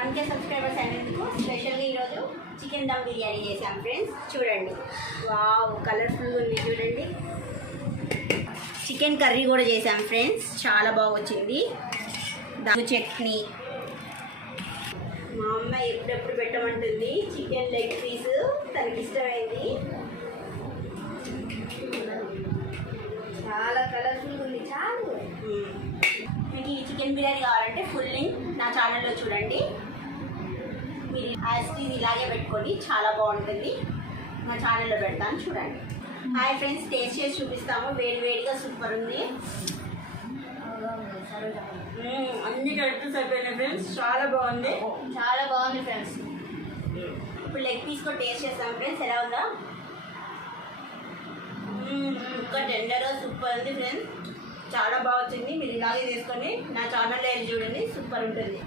1K subscribers అయినందుకు స్పెషల్గా ఈరోజు చికెన్ దమ్ బిర్యానీ చేసాం ఫ్రెండ్స్. చూడండి, వావ్ కలర్ఫుల్గా ఉంది చూడండి. చికెన్ కర్రీ కూడా చేసాం ఫ్రెండ్స్, చాలా బాగా వచ్చింది. దాని చట్నీ మా అమ్మ ఎప్పుడెప్పుడు పెట్టమంటుంది. చికెన్ లెగ్ పీస్ తనకి ఇష్టమైంది, చాలా కలర్ఫుల్గా ఉంది. చాలు మీకు ఈ చికెన్ బిర్యానీ కావాలంటే ఫుల్ లింక్ నా ఛానల్లో చూడండి. మీరు యాస్టీజ్ ఇలాగే పెట్టుకొని చాలా బాగుంటుంది. నా ఛానల్లో పెడతాను చూడండి. హాయ్ ఫ్రెండ్స్, టేస్ట్ చేసి చూపిస్తాము. వేడి వేడిగా సూపర్ ఉంది. అన్ని కరెక్ట్ సరిపోయినాయి ఫ్రెండ్స్, చాలా బాగుంది, చాలా బాగుంది ఫ్రెండ్స్. ఇప్పుడు లెగ్ పీస్ కూడా టేస్ట్ చేస్తాం ఫ్రెండ్స్. ఎలా ఉందా? ఇంకా టెండర్ సూపర్ ఉంది ఫ్రెండ్స్, చాలా బాగా వచ్చింది. మీరు ఇలాగే చేసుకొని నా ఛానల్లో వెళ్ళి చూడండి, సూపర్ ఉంటుంది.